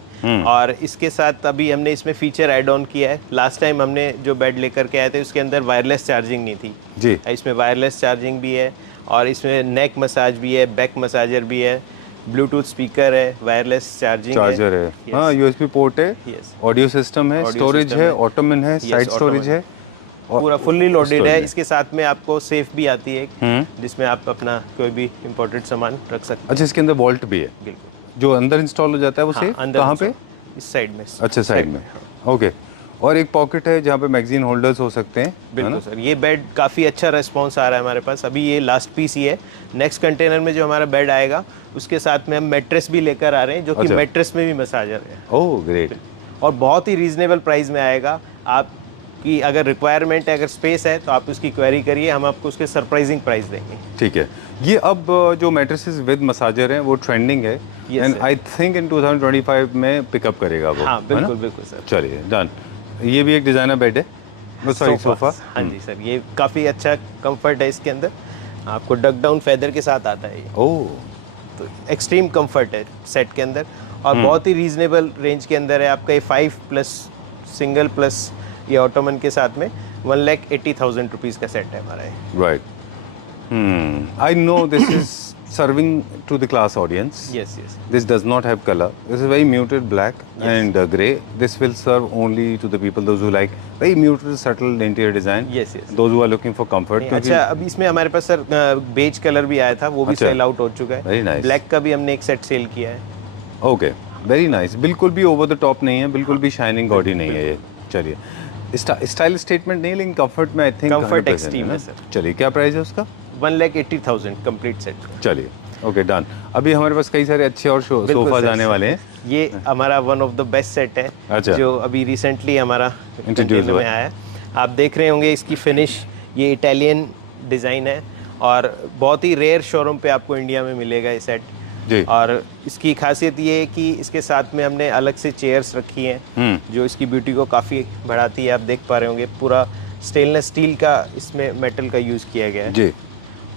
और इसके साथ अभी हमने इसमें फीचर ऐड ऑन किया है। लास्ट टाइम हमने जो बेड लेकर के आए थे उसके अंदर वायरलेस चार्जिंग नहीं थी जी, इसमें वायरलेस चार्जिंग भी है, और इसमें नेक मसाज भी है, बैक मसाजर भी है, ब्लूटूथ स्पीकर है, वायरलेस चार्जर है, हाँ, यूएसबी पोर्ट है, Yes. ऑडियो सिस्टम है, Audio स्टोरेज system है, है। ऑटोमन है, साइड स्टोरेज Ottoman। है, और पूरा फुल्ली लोडेड storage है। इसके साथ में आपको सेफ भी आती है जिसमें आप अपना कोई भी इम्पोर्टेड सामान रख सकते अच्छा, इसके अंदर वॉल्ट भी है हैं। बिल्कुल, जो अंदर इंस्टॉल हो जाता है वो सेफ अंदर कहाँ पे? इस साइड में। अच्छा, साइड में, ओके। और एक पॉकेट है जहाँ पे मैगजीन होल्डर्स हो सकते हैं। बिल्कुल सर, ये बेड काफ़ी अच्छा रेस्पॉन्स आ रहा है हमारे पास। अभी ये लास्ट पीस ही है, नेक्स्ट कंटेनर में जो हमारा बेड आएगा उसके साथ में हम मैट्रेस भी लेकर आ रहे हैं, जो कि अच्छा। मैट्रेस में भी मसाजर है, ओह ग्रेट, और बहुत ही रीजनेबल प्राइस में आएगा। आपकी अगर रिक्वायरमेंट है, अगर स्पेस है तो आप उसकी क्वेरी करिए, हम आपको उसके सरप्राइजिंग प्राइस देंगे। ठीक है। ये अब जो मैट्रेसेस विद मसाजर हैं वो ट्रेंडिंग है, Yes, and sir। I think in 2025 में पिकअप करेगा वो, हाँ है ना? बिल्कुल बिल्कुल सर। चलिए, डन। ये भी एक डिजाइनर बेड है, सॉरी सोफा। हाँ जी सर, ये काफ़ी अच्छा कंफर्ट है इसके अंदर, आपको डक डाउन फेदर के साथ आता है ये, ओह, तो एक्सट्रीम कंफर्ट है सेट के अंदर, और बहुत ही रीजनेबल रेंज के अंदर है। आपका ये 5 प्लस सिंगल प्लस ये ऑटोमन के साथ में 1,80,000 रुपीज़ का सेट है हमारा ये। Right, I know this is serving to the class audience. Yes yes This does not have color. This is very muted black and grey. This will serve only to the people those who like very muted, subtle interior design. Yes, yes. Those who are looking for comfort. क्योंकि- अच्छा, अब इसमें हमारे पास सर बेज कलर भी आया था, वो भी अच्छा। सेल आउट हो चुका है। Very nice. ब्लैक का भी हमने एक सेट सेल किया है। Okay, very nice. बिल्कुल भी ओवर द टॉप नहीं है, बिल्कुल भी शाइनिंग बॉडी नहीं है ये। चलिए, स्टाइल स्टेटमेंट नहीं, लेकिन कंफर्ट में आई थिंक Comfort extreme है सर। चलिए, क्या प्राइस है उसका? 1,80,000 कंप्लीट सेट। चलिए, ओके, डन। अभी हमारे पास कई सारे अच्छे और सोफा आने वाले हैं। ये हमारा one of the best set है, अच्छा। जो अभी रिसेंटली हमारा Introduce कंटेनर हुआ में आया है। आप देख रहे होंगे इसकी फिनिश, ये इटालियन डिज़ाइन है, और बहुत ही रेयर शोरूम पे आपको इंडिया में मिलेगा ये सेट। जी, और इसकी खासियत ये है कि इसके साथ में हमने अलग से चेयर्स रखी हैं जो इसकी ब्यूटी को काफ़ी बढ़ाती है। आप देख पा रहे होंगे पूरा स्टेनलेस स्टील का इसमें मेटल का यूज़ किया गया है। जी,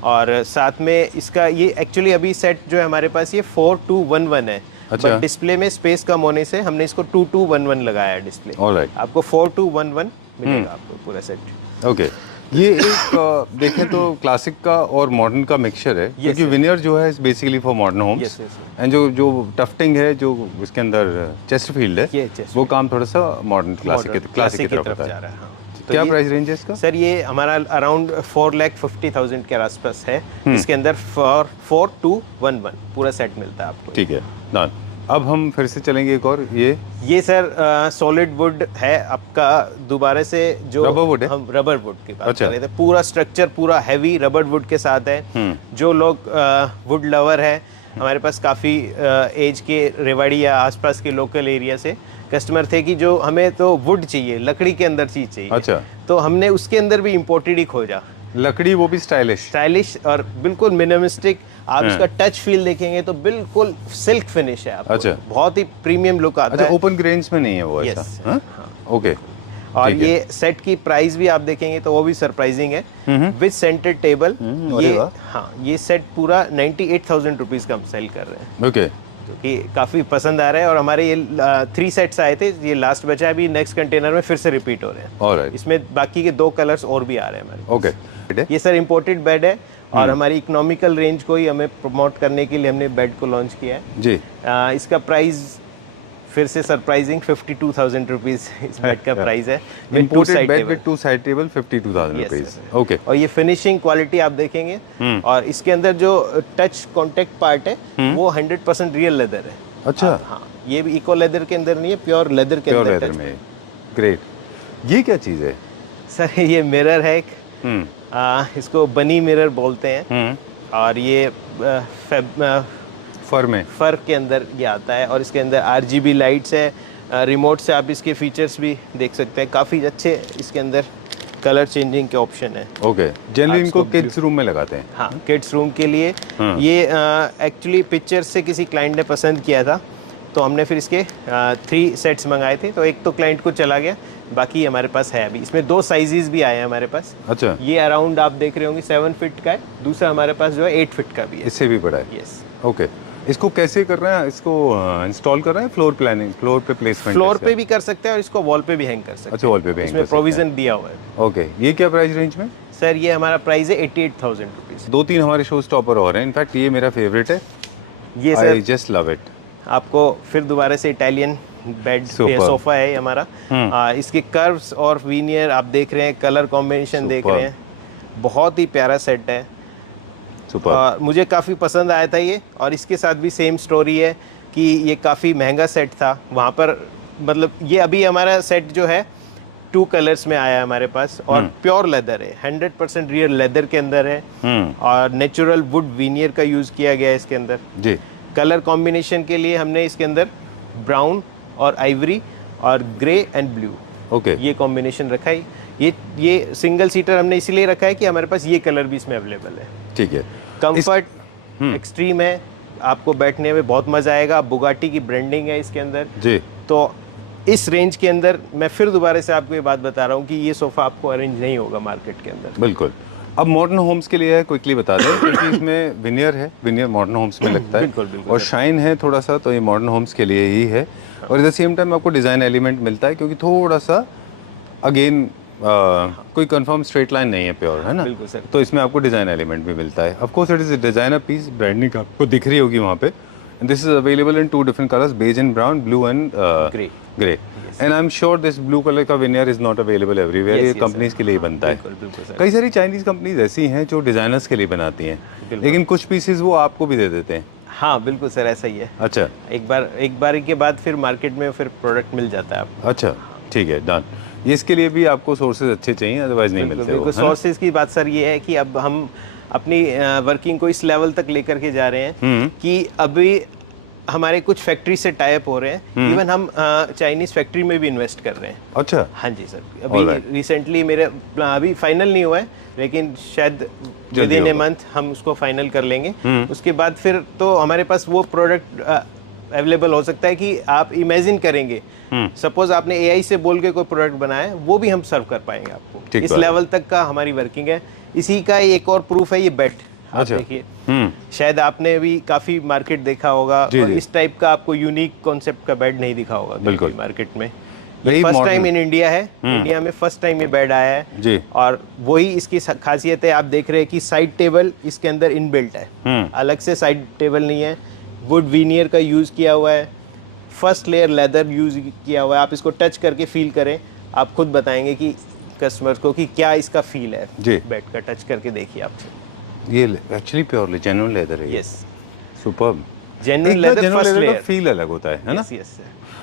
और साथ में इसका ये एक्चुअली अभी सेट जो है हमारे पास ये 4211 है। अच्छा। बट डिस्प्ले में स्पेस कम होने से हमने इसको 2211 लगाया है डिस्प्ले। ऑलराइट, आपको 4211 मिलेगा आपको पूरा सेट। ओके। ये एक देखें तो क्लासिक का और मॉडर्न का मिक्सचर है, क्योंकि विनियर जो है is basically for modern homes, Yes, yes, and जो टफ्टिंग है, जो इसके अंदर चेस्टरफील्ड है, ये Chesterfield। वो काम थोड़ा सा मॉडर्न क्लासिक की तरफ होता जा है। रहा है। हाँ। तो क्या ये- प्राइस रेंज है इसका? सर ये हमारा अराउंड 4,50,000 के आसपास है। इसके अंदर 4211 पूरा सेट मिलता है आपको। ठीक है, डन। अब हम फिर से चलेंगे एक और, ये सर सॉलिड वुड है आपका, दोबारा से जो Rubber wood है? हम रबर वुड की बात अच्छा। कर रहे थे। पूरा स्ट्रक्चर पूरा हैवी रबर वुड के साथ है। जो लोग वुड लवर है, हमारे पास काफ़ी एज के रेवाड़ी या आसपास के लोकल एरिया से कस्टमर थे कि जो हमें तो वुड चाहिए, लकड़ी के अंदर चीज़ चाहिए। अच्छा। तो हमने उसके अंदर भी इम्पोर्टेड ही खोजा, लकड़ी वो भी स्टाइलिश और बिल्कुल मिनिमलिस्टिक। आप इसका टच फील देखेंगे तो बिल्कुल सिल्क फिनिश है आपको। अच्छा। बहुत ही प्रीमियम लुक आता अच्छा, है। ओपन ग्रेन्स में नहीं है वो ऐसा? Yes, हाँ? ओके, और ठीक है। ये सेट की प्राइस भी आप देखेंगे तो वो भी सरप्राइजिंग है, विद सेंटर टेबल। अरे ये वाह। हाँ, ये सेट पूरा 98,000 रुपीज़ का हम सेल कर रहे हैं, ओके, जो कि काफ़ी पसंद आ रहा है। और हमारे ये 3 सेट्स आए थे, ये लास्ट बचा है, अभी नेक्स्ट कंटेनर में फिर से रिपीट हो रहे हैं। ऑलराइट, इसमें बाकी के 2 कलर्स और भी आ रहे हैं हमारे। ओके। ये सर इम्पोर्टेड बेड है, और हमारी इकोनॉमिकल रेंज को ही हमें प्रमोट करने के लिए हमने बेड को लॉन्च किया है। जी, इसका प्राइस फिर से सरप्राइजिंग 52,000 रुपीज़ इस बेड का प्राइस है, with two imported side bed table। With 2 side table, 52,000 Yes, rupees. yes, okay, और ये फिनिशिंग क्वालिटी आप देखेंगे, और इसके अंदर जो टच कॉन्टेक्ट पार्ट है वो 100% रियल लेदर है। अच्छा, हाँ, ये भी इको लेदर के अंदर नहीं है, प्योर लेदर के प्योर अंदर लेदर touch में। ग्रेट। ये क्या चीज़ है? सर ये मिरर है एक, इसको बनी मिरर बोलते हैं। और ये फर में, फर के अंदर ये आता है। और इसके अंदर RGB लाइट्स है, रिमोट से आप इसके फीचर्स भी देख सकते हैं, काफ़ी अच्छे इसके अंदर कलर चेंजिंग के ऑप्शन है। ओके, जनरली इनको किड्स रूम में लगाते हैं। हाँ, किड्स रूम के लिए। ये एक्चुअली पिक्चर से किसी क्लाइंट ने पसंद किया था, तो हमने फिर इसके 3 सेट्स मंगाए थे। तो एक तो क्लाइंट को चला गया, बाकी हमारे पास है अभी। इसमें 2 साइजेस भी आए हैं हमारे पास। अच्छा, ये अराउंड आप देख रहे होंगे 7 फीट का है, दूसरा हमारे पास जो है 8 फीट का भी है। इससे भी बड़ा है। यस। ओके, इसको कैसे कर रहे हैं, इसको इंस्टॉल कर रहे हैं फ्लोर प्लानिंग, फ्लोर पे प्लेसमेंट? फ्लोर पे भी कर सकते हैं और इसको वॉल पे भी हैंग कर सकते हैं। अच्छा, वॉल पे भी हैंग कर इसमें सकते हैं। प्रोविजन दिया हुआ है। ओके, ये क्या प्राइस रेंज में? सर ये हमारा प्राइस है 88,000 रुपीज़। 2-3 हमारे शो स्टॉपर और हैं, इनफैक्ट ये मेरा फेवरेट है, ये आई सर जस्ट लव इट। आपको फिर दोबारा से इटालियन बेड सोफा है हमारा। इसके कर्व्स और वीनियर आप देख रहे हैं, कलर कॉम्बिनेशन देख रहे हैं, बहुत ही प्यारा सेट है। सुपर। मुझे काफ़ी पसंद आया था ये। और इसके साथ भी सेम स्टोरी है कि ये काफ़ी महंगा सेट था वहाँ पर, मतलब ये अभी हमारा सेट जो है 2 कलर्स में आया है हमारे पास, और प्योर लेदर है, 100% रियल लेदर के अंदर है, और नेचुरल वुड वीनियर का यूज़ किया गया है इसके अंदर जी। कलर कॉम्बिनेशन के लिए हमने इसके अंदर ब्राउन और आइवरी और ग्रे एंड ब्लू, ओके, ये कॉम्बिनेशन रखा है। ये सिंगल सीटर हमने इसीलिए रखा है कि हमारे पास ये कलर भी इसमें अवेलेबल है। ठीक है। कंफर्ट एक्सट्रीम है, आपको बैठने में बहुत मजा आएगा। बुगाटी की ब्रांडिंग है इसके अंदर जी। तो इस रेंज के अंदर मैं फिर दोबारा से आपको ये बात बता रहा हूँ कि ये सोफा आपको अरेंज नहीं होगा मार्केट के अंदर। बिल्कुल। अब मॉडर्न होम्स के लिए है, क्विकली बता दें, क्योंकि इसमें विनियर है, विनियर मॉडर्न होम्स में लगता है। बिल्कुल, बिल्कुल। और शाइन है थोड़ा सा, तो ये मॉडर्न होम्स के लिए ही है। और एट द सेम टाइम आपको डिज़ाइन एलिमेंट मिलता है, क्योंकि थोड़ा सा अगेन कोई कंफर्म स्ट्रेट लाइन नहीं है, प्योर है ना। बिल्कुल सर। तो इसमें आपको डिज़ाइन एलिमेंट भी मिलता है। Of course it is a designer piece, branding आपको दिख रही होगी वहाँ पे। This is available in 2 different colours, beige and brown, blue and grey. And I am sure this blue colour का veneer is not available everywhere, ये कंपनीज के लिए बनता है। कई सारी चाइनीज कंपनीज ऐसी हैं जो डिजाइनर्स के लिए बनाती हैं, लेकिन कुछ पीसेस वो आपको भी दे देते हैं। हाँ बिल्कुल सर, ऐसा ही है। अच्छा, एक बार के बाद फिर मार्केट में फिर प्रोडक्ट मिल जाता है आपको। अच्छा, ठीक है, डन। ये इसके लिए भी आपको सोर्सेज अच्छे चाहिए, अदरवाइज नहीं मिलते। बिल्कुल, सोर्सेज की बात सर ये है कि अब हम अपनी वर्किंग को इस लेवल तक लेकर के जा रहे हैं कि अभी हमारे कुछ फैक्ट्री से टाई अप हो रहे हैं। इवन हम चाइनीज फैक्ट्री में भी इन्वेस्ट कर रहे हैं। अच्छा, हाँ जी सर, अभी रिसेंटली मेरे अभी फाइनल नहीं हुआ है, लेकिन शायद विद इन ए मंथ हम उसको फाइनल कर लेंगे। उसके बाद फिर तो हमारे पास वो प्रोडक्ट अवेलेबल हो सकता है कि आप इमेजिन करेंगे, सपोज आपने AI से बोल के कोई प्रोडक्ट बनाया है, वो भी हम सर्व कर पाएंगे आपको। इस लेवल तक का हमारी वर्किंग है। इसी का एक और प्रूफ है ये बेड। आप देखिए, शायद आपने भी काफी मार्केट देखा होगा, और इस टाइप का आपको यूनिक कॉन्सेप्ट का बेड नहीं दिखा होगा बिल्कुल मार्केट में। ये फर्स्ट टाइम इन इंडिया है, इंडिया में फर्स्ट टाइम ये बेड आया है जी। और वही इसकी खासियत है, आप देख रहे हैं कि साइड टेबल इसके अंदर इनबिल्ट है, अलग से साइड टेबल नहीं है। वुड वीनियर का यूज किया हुआ है, फर्स्ट लेयर लेदर यूज किया हुआ है। आप इसको टच करके फील करें, आप खुद बताएंगे कि कस्टमर्स को कि क्या इसका फील है बेड का। टच करके देखिए आप। ये एक्चुअली प्योरली जेन्युइन लेदर है। Yes, superb. Genuine leather first layer feel अलग होता है ना। यस।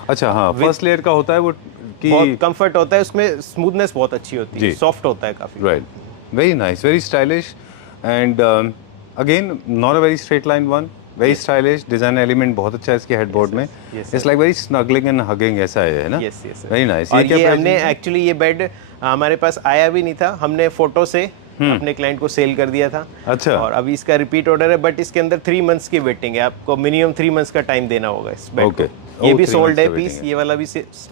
अच्छा, हाँ, फर्स्ट लेयर का होता है वो कि बहुत कंफर्ट होता है, उसमें स्मूथनेस बहुत अच्छी होती है, सॉफ्ट होता है काफी। Right, very nice, very stylish and again not a very straight line one, very stylish. Design element बहुत अच्छा है इसके हेडबोर्ड में। It's like very snuggling and hugging, ऐसा है ना। Yes yes, very nice. ये हमने एक्चुअली ये बेड हमारे पास आया भी नहीं था, हमने फोटो से अपने क्लाइंट को सेल कर दिया था। अच्छा, और अभी इसका रिपीट ऑर्डर है, बट इसके अंदर 3 मंथ्स की वेटिंग है, आपको मिनिमम 3 मंथ्स का टाइम देना होगा इस बेड को। ये भी सोल्ड है पीस, ये वाला भी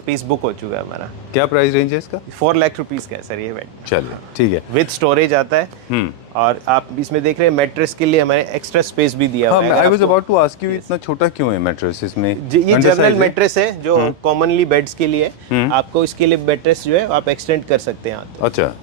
पीस बुक हो चुका है हमारा। क्या प्राइस रेंज है इसका? 4 लाख रुपीस का है सर ये बेड। चलिए, ठीक है। विद स्टोरेज आता है, और आप इसमें देख रहे हैं मैट्रेस के लिए हमारे एक्स्ट्रा स्पेस भी दिया हुआ है। I was about to ask you, इतना छोटा क्यों है मैट्रेस इसमें? ये जनरल मैट्रेस है जो कॉमनली बेड्स के लिए। आपको इसके लिए मैट्रेस जो है आप एक्सटेंड कर सकते हैं। अच्छा,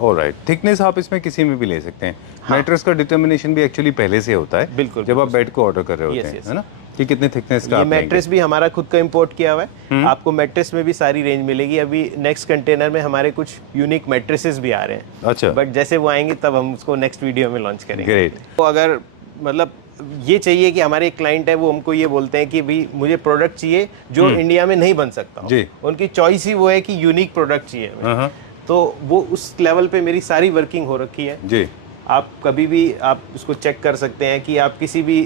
ऑलराइट। थिकनेस आप इसमें किसी में भी ले सकते हैं। मैट्रेस का डिटर्मिनेशन भी एक्चुअली पहले से होता है, बिल्कुल, जब आप बेड को ऑर्डर कर रहे होते हैं, है ना, कि कितने थिकनेस का। ये मैट्रेस भी हमारा खुद का इंपोर्ट किया हुआ है। आपको मैट्रेस में भी सारी रेंज मिलेगी। अभी नेक्स्ट कंटेनर में हमारे कुछ यूनिक मैट्रेसेस भी आ रहे हैं। अच्छा, बट जैसे वो आएंगे तब हम उसको नेक्स्ट वीडियो में लॉन्च करेंगे। ग्रेट। तो अगर मतलब ये चाहिए कि हमारे एक क्लाइंट है, वो हमको ये बोलते हैं कि भाई मुझे प्रोडक्ट चाहिए जो इंडिया में नहीं बन सकता जी। उनकी चॉइस ही वो है कि यूनिक प्रोडक्ट चाहिए, तो वो उस लेवल पे मेरी सारी वर्किंग हो रखी है जी। आप कभी भी आप उसको चेक कर सकते हैं कि आप किसी भी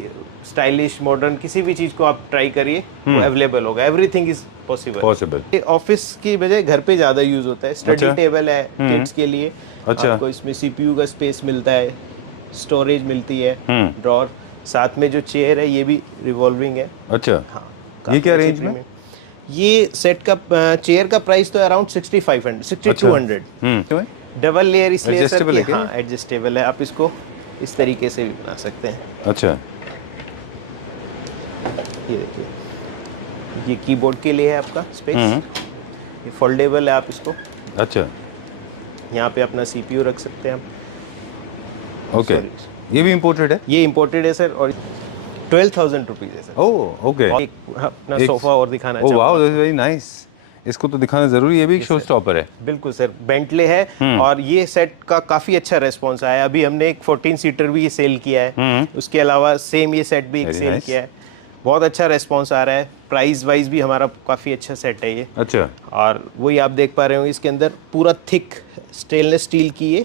स्टाइलिश मॉडर्न किसी भी चीज़ को आप ट्राई करिए, वो अवेलेबल होगा। Everything is possible. ऑफिस की बजय घर पे ज़्यादा यूज़ होता है। स्टडी टेबल है किड्स के लिए। आपको इसमें CPU का स्पेस मिलता है, स्टोरेज मिलती है, ड्रॉर। साथ में जो चेयर है ये भी रिवॉल्विंग है। अच्छा, हाँ, ये क्या रेंज में? ये सेट का चेयर का प्राइस तो अराउंड 6500 6200। डबल लेयर इसलिए सर कि हाँ एडजस्टेबल है, आप इसको इस तरीके से भी बना सकते हैं। अच्छा, ये देखिए, ये कीबोर्ड के लिए है आपका स्पेस। ये फोल्डेबल है, आप इसको अच्छा यहाँ पे अपना CPU रख सकते हैं आप। ओके, ये भी इम्पोर्टेड है? ये इम्पोर्टेड है सर, और 12,000 रुपीज़ है सर। ओह ओके, अपना सोफा और दिखाना चाहूँगा। Wow, that's very nice. इसको तो दिखाना जरूरी है, ये भी एक शो स्टॉपर है। बिल्कुल सर, बेंटले है और ये सेट का काफ़ी अच्छा रेस्पॉन्स आया है। अभी हमने एक 14 सीटर भी सेल किया है, उसके अलावा सेम ये सेट भी एक सेल किया है। बहुत अच्छा रेस्पॉन्स आ रहा है। प्राइस वाइज भी हमारा काफ़ी अच्छा सेट है ये। अच्छा, और वही आप देख पा रहे हो, इसके अंदर पूरा थिक स्टेनलेस स्टील की ये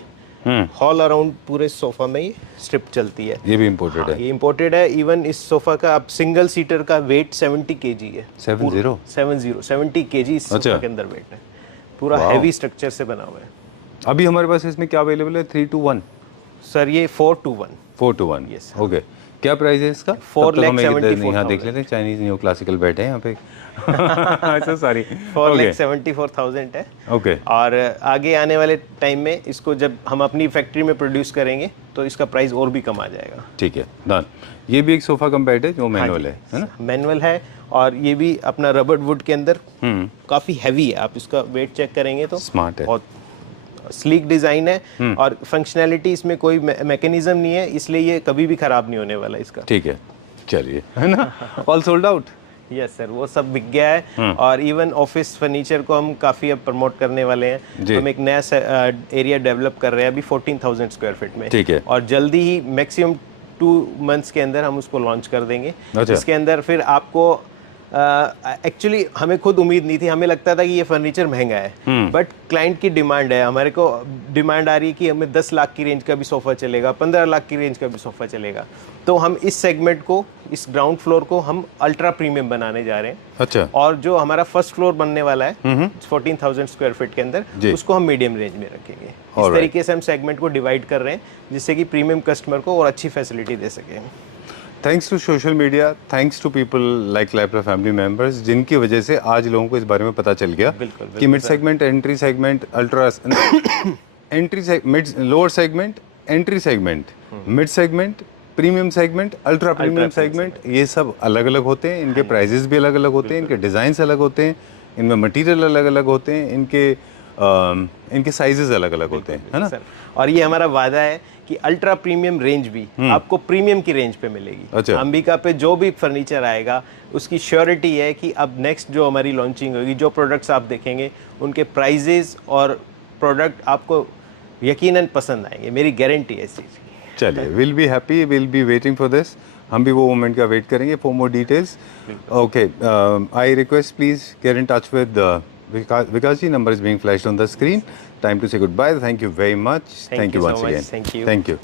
हॉल अराउंड पूरे सोफा में ये स्ट्रिप चलती है। ये भी इम्पोर्टेड है? ये इम्पोर्टेड है। इवन इस सोफा का आप सिंगल सीटर का वेट 70 kg है। 70 kg इस सोफा के अंदर वेट है। पूरा हैवी स्ट्रक्चर से बना हुआ है। अभी हमारे पास इसमें क्या अवेलेबल है? 3 to 1 सर, ये 4 to 1। 4 to 1, yes. ओके, क्या प्राइस है इसका? 4,74,000। यहाँ देख लेते हैं, चाइनीज न्यू क्लासिकल बैठे हैं यहाँ पे। अच्छा सॉरी, 4,74,000 है। ओके, और आगे आने वाले टाइम में इसको जब हम अपनी फैक्ट्री में प्रोड्यूस करेंगे तो इसका प्राइस और भी कम आ जाएगा। ठीक है, डन। ये भी एक सोफा कम बेड है जो मैनुअल है ना? मैनुअल है, और ये भी अपना रबर वुड के अंदर काफ़ी हैवी है। आप इसका वेट चेक करेंगे तो स्मार्ट है, बहुत स्लीक डिज़ाइन है, और फंक्शनैलिटी इसमें कोई मैकेनिज्म नहीं है, इसलिए ये कभी भी ख़राब नहीं होने वाला इसका। ठीक है, चलिए, है ना? All sold out? Yes sir, वो सब बिक गया है। और इवन ऑफिस फर्नीचर को हम काफ़ी अब प्रमोट करने वाले हैं। हम एक नया एरिया डेवलप कर रहे हैं अभी 14,000 स्क्वायर फीट में। ठीक है, और जल्दी ही मैक्सिमम 2 मंथ्स के अंदर हम उसको लॉन्च कर देंगे। जिसके अंदर फिर आपको एक्चुअली हमें खुद उम्मीद नहीं थी, हमें लगता था कि ये फर्नीचर महंगा है, बट क्लाइंट की डिमांड है, हमारे को डिमांड आ रही है कि हमें 10 लाख की रेंज का भी सोफ़ा चलेगा, 15 लाख की रेंज का भी सोफ़ा चलेगा। तो हम इस सेगमेंट को, इस ग्राउंड फ्लोर को हम अल्ट्रा प्रीमियम बनाने जा रहे हैं। अच्छा, और जो हमारा फर्स्ट फ्लोर बनने वाला है 14,000 स्क्वायर फीट के अंदर, उसको हम मीडियम रेंज में रखेंगे। इस तरीके से हम सेगमेंट को डिवाइड कर रहे हैं, जिससे कि प्रीमियम कस्टमर को और अच्छी फैसिलिटी दे सकें। Thanks to social media, thanks to people like लाइप्रा फैमिली मेंबर्स, जिनकी वजह से आज लोगों को इस बारे में पता चल गया कि mid segment, entry segment, ultra lower segment, entry segment, mid segment, premium segment, ultra premium segment, ये सब अलग अलग होते हैं। इनके प्राइजेस भी अलग अलग होते हैं, इनके डिज़ाइंस अलग होते हैं, इनमें मटेरियल अलग अलग होते हैं, इनके साइजेस अलग अलग होते हैं, है ना? और ये हमारा वादा है कि अल्ट्रा प्रीमियम रेंज भी आपको प्रीमियम की रेंज पे मिलेगी। अच्छा, अंबिका पे जो भी फर्नीचर आएगा उसकी श्योरिटी है कि अब नेक्स्ट जो हमारी लॉन्चिंग होगी, जो प्रोडक्ट्स आप देखेंगे उनके प्राइजेस और प्रोडक्ट आपको यकीनन पसंद आएंगे, मेरी गारंटी है इस चीज़ की। चलिए, will be happy, will be waiting for this. हम भी वो मोमेंट का वेट करेंगे for more details. Okay, I request please get in touch with Vikas ji, number is being flashed on the screen. Time to say goodbye. Thank you very much. Thank you once again. Thank you. Thank you.